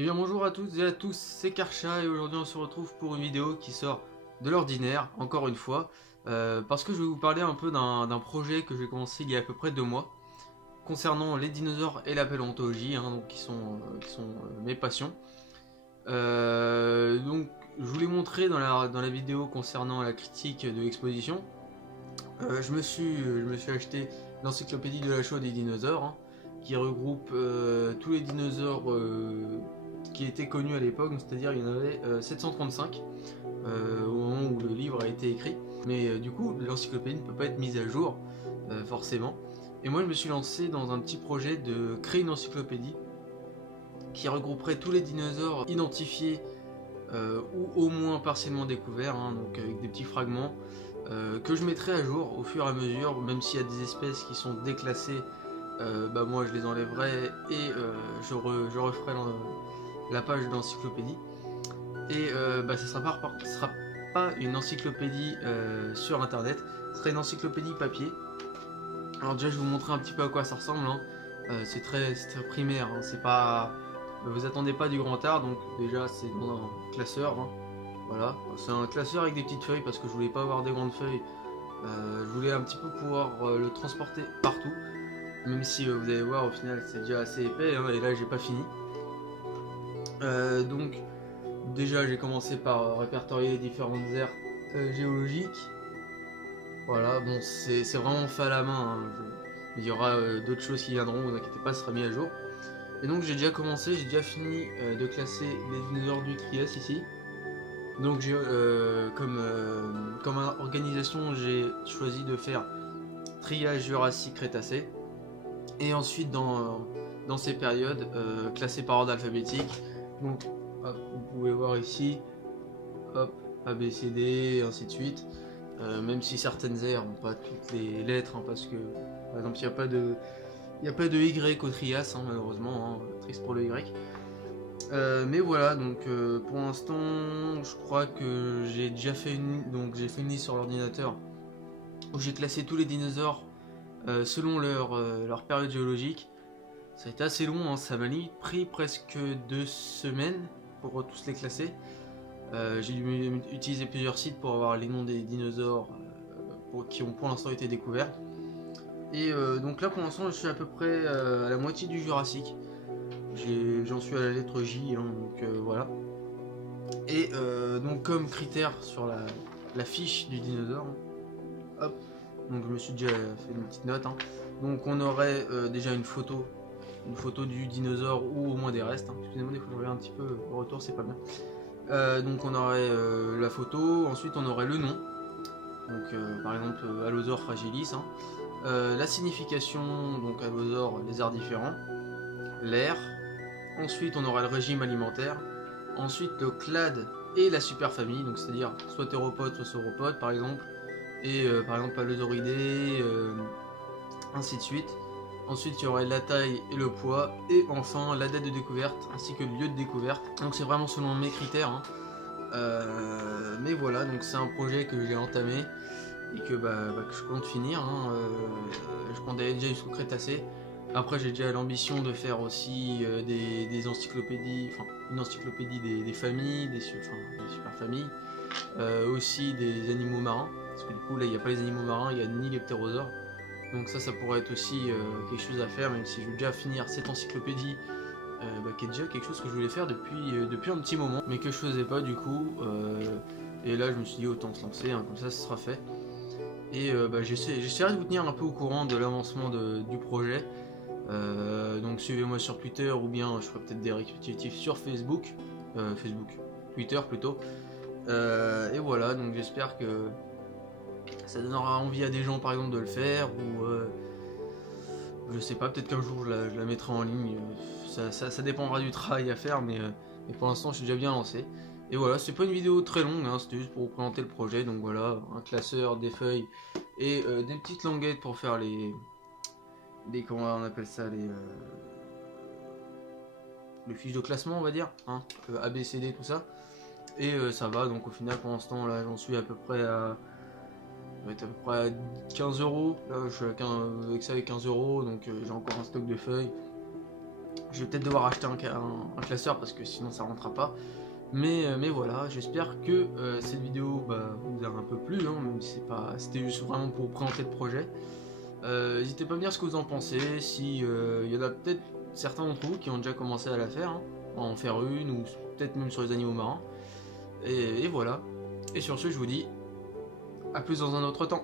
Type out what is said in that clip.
Eh bien bonjour à toutes et à tous, c'est Karcha et aujourd'hui on se retrouve pour une vidéo qui sort de l'ordinaire, encore une fois, parce que je vais vous parler un peu d'un projet que j'ai commencé il y a à peu près 2 mois, concernant les dinosaures et la paléontologie, donc qui sont mes passions. Donc je vous l'ai montré dans la vidéo concernant la critique de l'exposition. Je me suis acheté l'encyclopédie de la Shoah des dinosaures, qui regroupe tous les dinosaures qui étaient connus à l'époque, c'est-à-dire il y en avait 735 au moment où le livre a été écrit. Mais du coup, l'encyclopédie ne peut pas être mise à jour, forcément. Et moi, je me suis lancé dans un petit projet de créer une encyclopédie qui regrouperait tous les dinosaures identifiés ou au moins partiellement découverts, donc avec des petits fragments que je mettrai à jour au fur et à mesure, même s'il y a des espèces qui sont déclassées. Moi je les enlèverai et je referai la page d'encyclopédie. Et ce sera pas une encyclopédie sur internet, ce sera une encyclopédie papier. Alors déjà je vais vous montrer un petit peu à quoi ça ressemble, c'est très primaire, c'est pas... Vous attendez pas du grand art, donc déjà c'est dans un classeur, voilà, c'est un classeur avec des petites feuilles parce que je voulais pas avoir des grandes feuilles. Je voulais un petit peu pouvoir le transporter partout, même si vous allez voir au final c'est déjà assez épais, et là j'ai pas fini. Donc déjà j'ai commencé par répertorier les différentes aires géologiques. Voilà, bon c'est vraiment fait à la main, il y aura d'autres choses qui viendront, vous inquiétez pas, ce sera mis à jour. Et donc j'ai déjà commencé, j'ai déjà fini de classer les dinosaures du Trias ici. Donc comme organisation, j'ai choisi de faire Trias, Jurassique, Crétacé. Et ensuite dans ces périodes, classées par ordre alphabétique. Donc hop, vous pouvez voir ici, hop, A, B, C, D, et ainsi de suite. Même si certaines aires n'ont pas toutes les lettres, parce que par exemple il n'y a pas de Y au Trias, malheureusement, triste pour le Y. Mais voilà, donc pour l'instant, je crois que j'ai déjà fait j'ai fait une liste sur l'ordinateur où j'ai classé tous les dinosaures selon leur période géologique. Ça a été assez long, ça m'a pris presque 2 semaines pour tous les classer. J'ai dû utiliser plusieurs sites pour avoir les noms des dinosaures qui ont pour l'instant été découverts. Et donc là pour l'instant je suis à peu près à la moitié du Jurassique. J'en suis à la lettre J, donc voilà. Et donc comme critère sur la fiche du dinosaure, hop, donc je me suis déjà fait une petite note. Donc on aurait déjà une photo du dinosaure ou au moins des restes. Excusez-moi, des fois je regarde un petit peu au retour, c'est pas bien. Donc on aurait la photo, ensuite on aurait le nom. Donc par exemple Allosaure fragilis. La signification, donc Allosaure, lézard différent. L'air. Ensuite on aura le régime alimentaire. Ensuite le clade et la superfamille, donc c'est-à-dire soit théropodes, soit sauropodes par exemple. Et par exemple Allosauridés, ainsi de suite. Ensuite il y aurait la taille et le poids. Et enfin la date de découverte ainsi que le lieu de découverte. Donc c'est vraiment selon mes critères. Mais voilà, donc c'est un projet que j'ai entamé et que je compte finir. Je compte déjà jusqu'au Crétacé. Après j'ai déjà l'ambition de faire aussi des encyclopédies, enfin une encyclopédie des familles, des super familles, aussi des animaux marins, parce que du coup là il n'y a pas les animaux marins, il n'y a ni les ptérosaures, donc ça pourrait être aussi quelque chose à faire, même si je vais déjà finir cette encyclopédie qui est déjà quelque chose que je voulais faire depuis un petit moment, mais que je faisais pas du coup, et là je me suis dit autant se lancer, comme ça ce sera fait. Et j'essaierai de vous tenir un peu au courant de l'avancement du projet. Donc suivez-moi sur Twitter ou bien je ferai peut-être des récapitulatifs sur Twitter plutôt. Et voilà, donc j'espère que ça donnera envie à des gens par exemple de le faire, ou je sais pas, peut-être qu'un jour je la mettrai en ligne. Ça dépendra du travail à faire, mais pour l'instant je suis déjà bien lancé. Et voilà, c'est pas une vidéo très longue, c'était juste pour vous présenter le projet. Donc voilà, un classeur, des feuilles et des petites languettes pour faire comment on appelle ça, les fiches de classement on va dire, A, B, C, D, tout ça. Et ça va, donc au final pour l'instant là j'en suis à peu près à 15 euros. Là je suis avec ça avec 15 euros, donc j'ai encore un stock de feuilles. je vais peut-être devoir acheter un classeur parce que sinon ça rentrera pas. Mais voilà, j'espère que cette vidéo vous a un peu plu, hein, même si c'était juste vraiment pour vous présenter le projet. N'hésitez pas à me dire ce que vous en pensez, si il y en a peut-être certains d'entre vous qui ont déjà commencé à la faire, hein, à en faire une, ou peut-être même sur les animaux marins. Et voilà. Et sur ce, je vous dis à plus dans un autre temps.